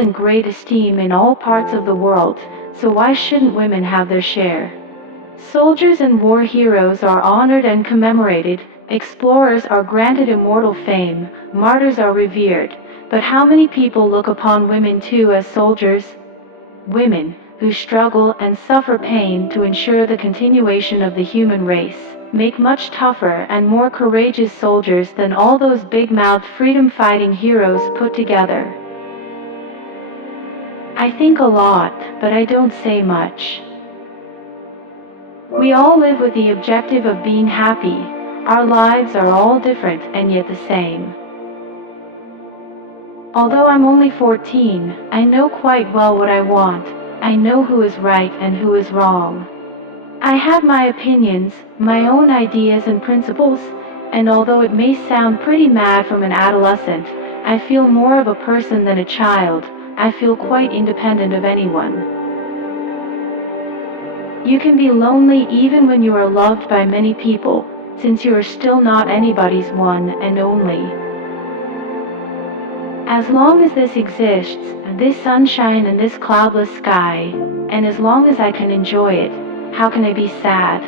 in great esteem in all parts of the world, so why shouldn't women have their share? Soldiers and war heroes are honored and commemorated, explorers are granted immortal fame, martyrs are revered, but how many people look upon women too as soldiers? Women, who struggle and suffer pain to ensure the continuation of the human race, make much tougher and more courageous soldiers than all those big-mouthed freedom-fighting heroes put together. I think a lot, but I don't say much. We all live with the objective of being happy. Our lives are all different and yet the same. Although I'm only 14, I know quite well what I want. I know who is right and who is wrong. I have my opinions, my own ideas and principles, and although it may sound pretty mad from an adolescent, I feel more of a person than a child. I feel quite independent of anyone. You can be lonely even when you are loved by many people, since you are still not anybody's one and only. As long as this exists, this sunshine and this cloudless sky, and as long as I can enjoy it, how can I be sad?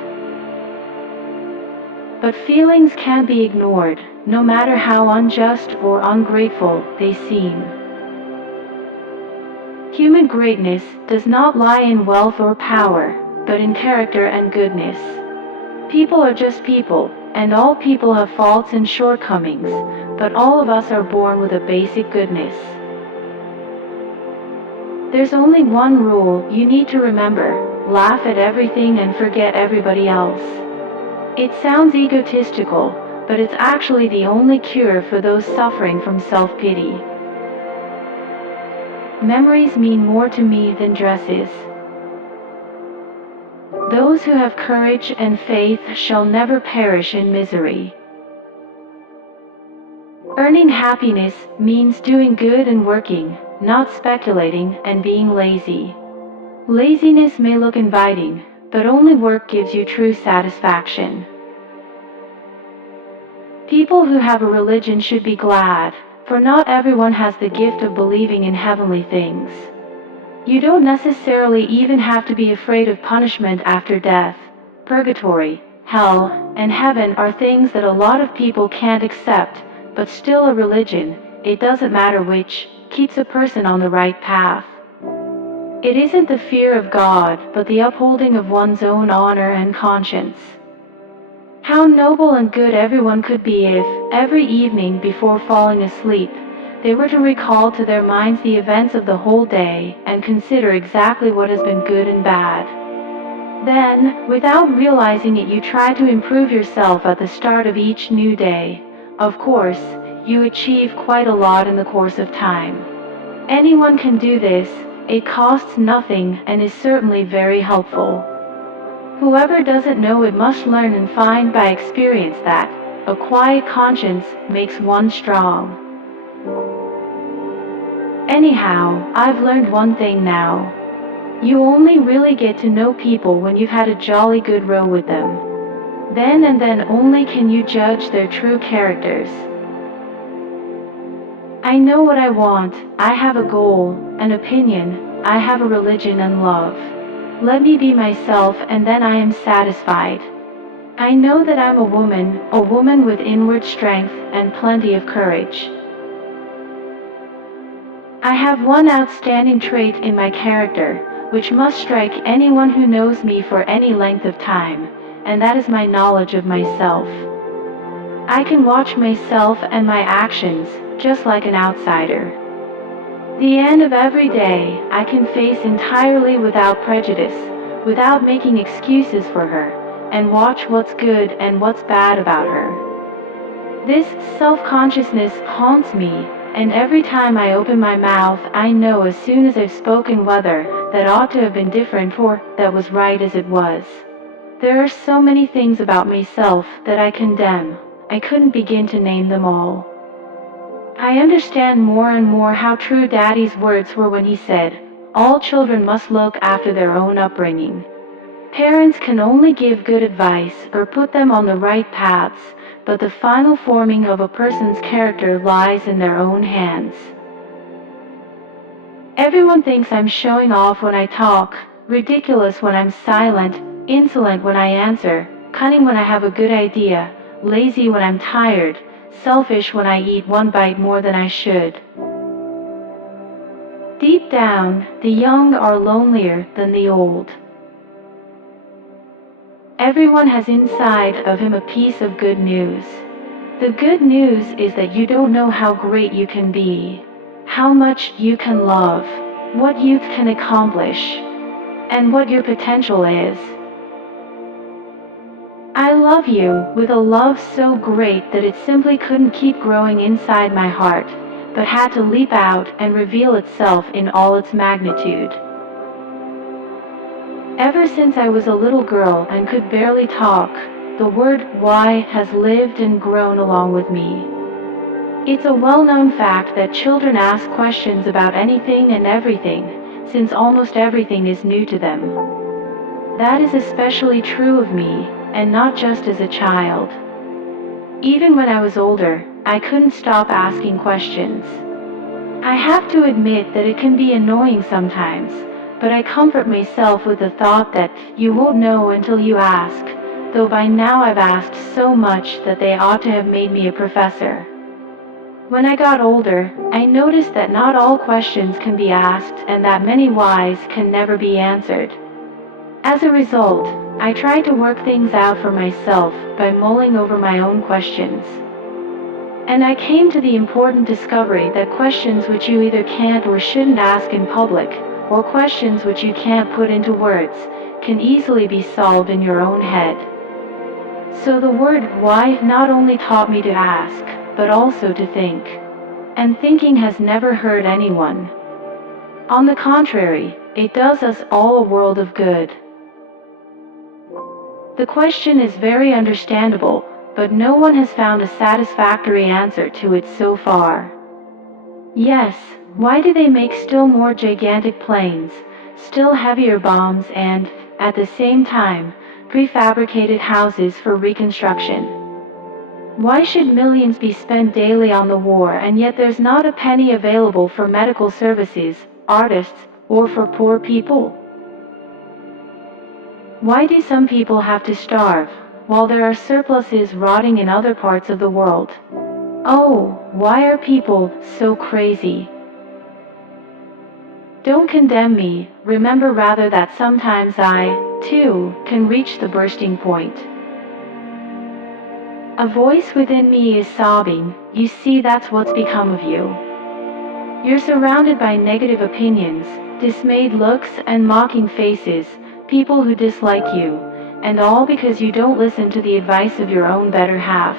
But feelings can't be ignored, no matter how unjust or ungrateful they seem. Human greatness does not lie in wealth or power, but in character and goodness. People are just people, and all people have faults and shortcomings, but all of us are born with a basic goodness. There's only one rule you need to remember: laugh at everything and forget everybody else. It sounds egotistical, but it's actually the only cure for those suffering from self-pity. Memories mean more to me than dresses. Those who have courage and faith shall never perish in misery. Earning happiness means doing good and working, not speculating and being lazy. Laziness may look inviting, but only work gives you true satisfaction. People who have a religion should be glad, for not everyone has the gift of believing in heavenly things. You don't necessarily even have to be afraid of punishment after death. Purgatory, hell, and heaven are things that a lot of people can't accept, but still a religion, it doesn't matter which, keeps a person on the right path. It isn't the fear of God, but the upholding of one's own honor and conscience. How noble and good everyone could be if, every evening before falling asleep, they were to recall to their minds the events of the whole day and consider exactly what has been good and bad. Then, without realizing it, you try to improve yourself at the start of each new day. Of course, you achieve quite a lot in the course of time. Anyone can do this, it costs nothing and is certainly very helpful. Whoever doesn't know it must learn and find by experience that a quiet conscience makes one strong. Anyhow, I've learned one thing now. You only really get to know people when you've had a jolly good row with them. Then and then only can you judge their true characters. I know what I want, I have a goal, an opinion, I have a religion and love. Let me be myself and then I am satisfied. I know that I'm a woman with inward strength and plenty of courage. I have one outstanding trait in my character, which must strike anyone who knows me for any length of time, and that is my knowledge of myself. I can watch myself and my actions, just like an outsider. The end of every day, I can face entirely without prejudice, without making excuses for her, and watch what's good and what's bad about her. This self-consciousness haunts me, and every time I open my mouth, I know as soon as I've spoken whether that ought to have been different or that was right as it was. There are so many things about myself that I condemn. I couldn't begin to name them all. I understand more and more how true Daddy's words were when he said, "All children must look after their own upbringing." Parents can only give good advice or put them on the right paths, but the final forming of a person's character lies in their own hands. Everyone thinks I'm showing off when I talk, ridiculous when I'm silent, insolent when I answer, cunning when I have a good idea, lazy when I'm tired, selfish when I eat one bite more than I should. Deep down, the young are lonelier than the old. Everyone has inside of him a piece of good news. The good news is that you don't know how great you can be, how much you can love, what you can accomplish, and what your potential is. I love you with a love so great that it simply couldn't keep growing inside my heart, but had to leap out and reveal itself in all its magnitude. Ever since I was a little girl and could barely talk, the word why has lived and grown along with me. It's a well-known fact that children ask questions about anything and everything, since almost everything is new to them. That is especially true of me, and not just as a child. Even when I was older, I couldn't stop asking questions. I have to admit that it can be annoying sometimes, but I comfort myself with the thought that you won't know until you ask, though by now I've asked so much that they ought to have made me a professor. When I got older, I noticed that not all questions can be asked and that many whys can never be answered. As a result, I tried to work things out for myself by mulling over my own questions. And I came to the important discovery that questions which you either can't or shouldn't ask in public, or questions which you can't put into words, can easily be solved in your own head. So the word why not only taught me to ask, but also to think. And thinking has never hurt anyone. On the contrary, it does us all a world of good. The question is very understandable, but no one has found a satisfactory answer to it so far. Yes, why do they make still more gigantic planes, still heavier bombs and, at the same time, prefabricated houses for reconstruction? Why should millions be spent daily on the war and yet there's not a penny available for medical services, artists, or for poor people? Why do some people have to starve, while there are surpluses rotting in other parts of the world? Oh, why are people so crazy? Don't condemn me, remember rather that sometimes I, too, can reach the bursting point. A voice within me is sobbing, you see that's what's become of you. You're surrounded by negative opinions, dismayed looks and mocking faces, people who dislike you, and all because you don't listen to the advice of your own better half.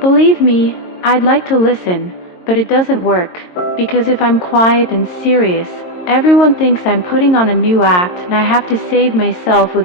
Believe me, I'd like to listen, but it doesn't work, because if I'm quiet and serious, everyone thinks I'm putting on a new act and I have to save myself with